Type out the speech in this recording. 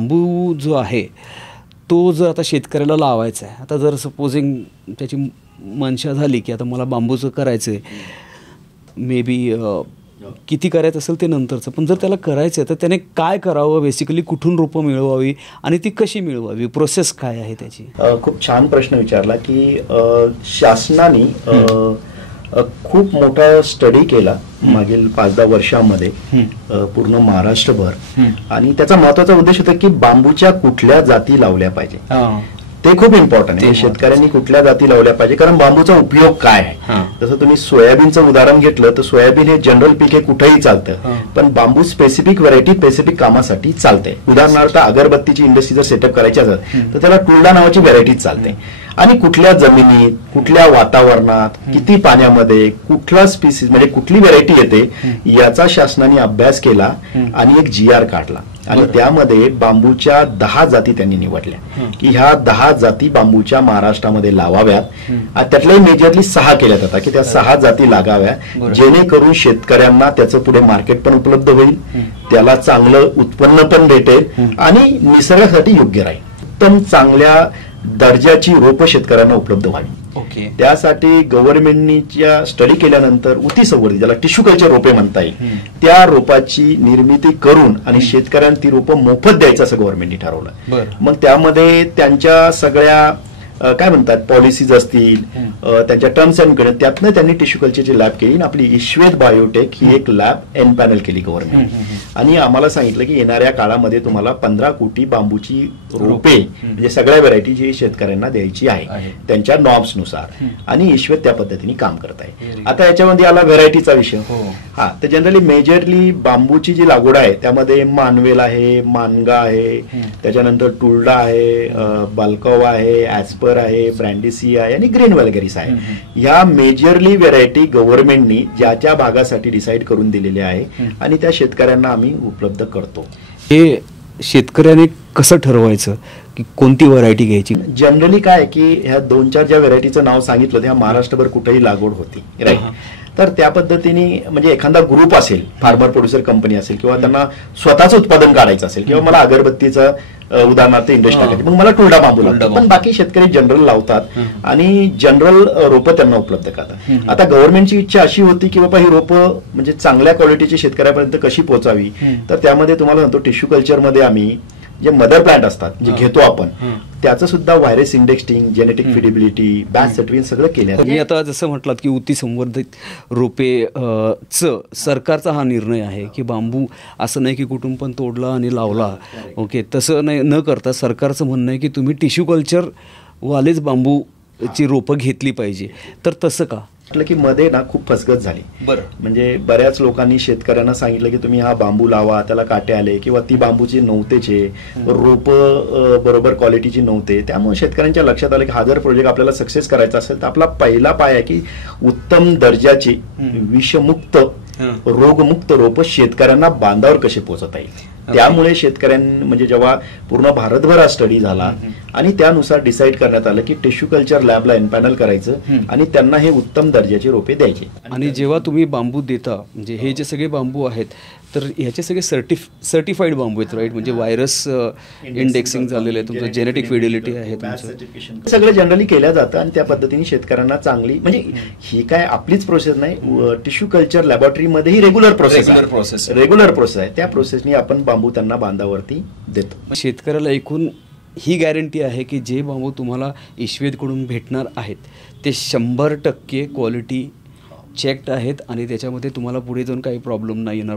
बांबू जो आहे तो जर आता शेतकऱ्याला लावायचा आहे, आता जर सपोजिंग त्याची मनशा झाली की आता मला बांबूचं करायचं आहे, मे बी किती करायचं असेल ते नंतरचं, पण जर त्याला करायचं आहे तर त्याने काय करावं, बेसिकली कुठून रोपं मिळवावी आणि ती कशी मिळवावी, प्रोसेस काय आहे त्याची? खूप छान प्रश्न विचारला की शासनाने खूप मोठा स्टडी केला मागील 5-10 वर्षांमध्ये पूर्ण महाराष्ट्रभर, आणि त्याचा महत्वाचा उद्देश होता की बांबूच्या कुठल्या जाती लावल्या पाहिजे ते खूप इम्पॉर्टंट आहे. शेतकऱ्यांनी कुठल्या जाती लावल्या पाहिजे, कारण बांबूचा उपयोग काय आहे. जसं तुम्ही सोयाबीनचं उदाहरण घेतलं तर सोयाबीन हे जनरल पीक हे कुठेही चालतं, पण बांबू स्पेसिफिक व्हरायटी स्पेसिफिक कामासाठी चालते. उदाहरणार्थ अगरबत्तीची इंडस्ट्री जर सेटअप करायची असेल तर त्याला टुलडा नावाची व्हरायटी चालते. आणि कुठल्या जमिनीत, कुठल्या वातावरणात, किती पाण्यामध्ये कुठला स्पीसीज म्हणजे कुठली व्हरायटी येते याचा शासनाने अभ्यास केला आणि एक GR काढला, आणि त्यामध्ये बांबूच्या 10 जाती त्यांनी निवडल्या की ह्या 10 जाती बांबूच्या महाराष्ट्रामध्ये लावाव्यात. त्यातल्याही मेजरली 6 केल्या जातात की त्या 6 जाती लागाव्या, जेणेकरून शेतकऱ्यांना त्याचं पुढे मार्केट पण उपलब्ध होईल, त्याला चांगलं उत्पन्न पण भेटेल आणि निसर्गासाठी योग्य राहील. उत्तम चांगल्या दर्जाची रोपं शेतकऱ्यांना उपलब्ध व्हावी. त्यासाठी गव्हर्नमेंटच्या स्टडी केल्यानंतर उती संवर्धित, ज्याला टिश्यू कल्चर रोपे म्हणता येईल, त्या रोपाची निर्मिती करून आणि शेतकऱ्यांना ती रोपं मोफत द्यायचं असं गव्हर्नमेंटने ठरवलं. मग त्यामध्ये त्यांच्या सगळ्या काय म्हणतात पॉलिसीज असतील, त्यांच्या टर्म्स अँड कंडिशन, त्यातनं त्यांनी टिश्यू कल्चरची लॅब केली. आपली ईश्वेत बायोटेक ही एक लॅब एनपॅनल केली गव्हर्नमेंट, आणि आम्हाला सांगितलं की येणाऱ्या काळामध्ये तुम्हाला 15 कोटी बांबूची रोपे म्हणजे सगळ्या व्हरायटीची शेतकऱ्यांना द्यायची आहे त्यांच्या नॉर्म्सनुसार, आणि ईश्वेत त्या पद्धतीने काम करत आहे. आता याच्यामध्ये आला व्हरायटीचा विषय. तर जनरली मेजरली बांबूची जी लागवड आहे त्यामध्ये मानवेल आहे, मानगा आहे, त्याच्यानंतर टुलडा आहे, बालकॉव आहे, ऍस्पर आहे, ब्रँडिसी आहे आणि ग्रीन वॅलगरिस आहे. ह्या मेजरली व्हरायटी गव्हर्नमेंटनी ज्या ज्या भागासाठी डिसाईड करून दिलेल्या आहे आणि त्या शेतकऱ्यांना आम्ही उपलब्ध करतो. हे शेतकऱ्याने कसं ठरवायचं की कोणती व्हरायटी घ्यायची? जनरली काय की ह्या 2-4 ज्या व्हरायटीचं नाव सांगितलं त्या महाराष्ट्रभर कुठेही लागवड होती, राईट. तर त्या पद्धतीने म्हणजे एखादा ग्रुप असेल, फार्मर प्रोड्युसर कंपनी असेल, किंवा त्यांना स्वतःच उत्पादन काढायचं असेल, किंवा मला अगरबत्तीचं उदाहरणार्थ इंडस्ट्री आहे मग मला टुलडा बांबू लागतो, पण बाकी शेतकरी जनरल लावतात आणि जनरल रोपं त्यांना उपलब्ध करतात. आता गव्हर्नमेंटची इच्छा अशी होती की बाबा ही रोपं म्हणजे चांगल्या क्वालिटीची शेतकऱ्यापर्यंत कशी पोहोचावी, तर त्यामध्ये तुम्हाला म्हणतो टिश्यू कल्चरमध्ये आम्ही जे मदर प्लांट असतात जे घेतो आपण त्याचं सुद्धा virus indexing, genetic fidelity, batch certificate सगळं केलं. मी आता जसं म्हटलात की उती संवर्धित रोपे सरकारचा हा निर्णय आहे की बांबू असं नाही की कुठून पण तोडला आणि लावला, ओके, तसं नाही न करता सरकारचं म्हणणं आहे की तुम्ही टिश्यू कल्चर वालेच बांबूची रोपं घेतली पाहिजे. तर तसं का? म्हटलं की मध्ये ना खूप फसगत झाली. म्हणजे बऱ्याच लोकांनी शेतकऱ्यांना सांगितलं की तुम्ही हा बांबू लावा, त्याला काटे आले, किंवा ती बांबूची नव्हतेचे रोप बरोबर क्वालिटीची नव्हते. त्यामुळे शेतकऱ्यांच्या लक्षात आलं की हा जर प्रोजेक्ट आपल्याला सक्सेस करायचा असेल तर आपला पहिला पाय आहे की उत्तम दर्जाची विषमुक्त रोगमुक्त रोप शेतकऱ्यांना बांधावर कसे पोहोचता येईल. त्यामुळे शेतकऱ्यांनी म्हणजे जेव्हा पूर्ण भारतभर हा स्टडी झाला आणि त्यानुसार डिसाईड करण्यात आलं की टिश्यू कल्चर लॅबला एनपॅनल करायचं आणि त्यांना हे उत्तम दर्जाचे रोपे द्यायचे. आणि जेव्हा तुम्ही बांबू देता म्हणजे हे जे सगळे बांबू आहेत तर ह्याचे सगळे सर्टिफाईड बांबू आहेत, राईट, म्हणजे व्हायरस इंडेक्सिंग झालेलं आहे, तुमचं जेनेटिक फिडिलिटी आहे, सगळं जनरली केलं जातं आणि त्या पद्धतीने शेतकऱ्यांना चांगली म्हणजे ही काय आपलीच प्रोसेस नाही, टिश्यू कल्चर लॅबोरेटरीमध्ये ही रेग्युलर प्रोसेस आहे. त्या प्रोसेसनी आपण बांबू त्यांना बांधावरती देतो. शेतकऱ्याला एकूण ही गॅरंटी आहे की जे बांबू तुम्हाला ईश्वेतकडून भेटणार आहेत ते 100% क्वालिटी चेक्ड आहेत आणि त्याच्यामध्ये तुम्हाला पुढे जाऊन काही प्रॉब्लेम नाही येणार.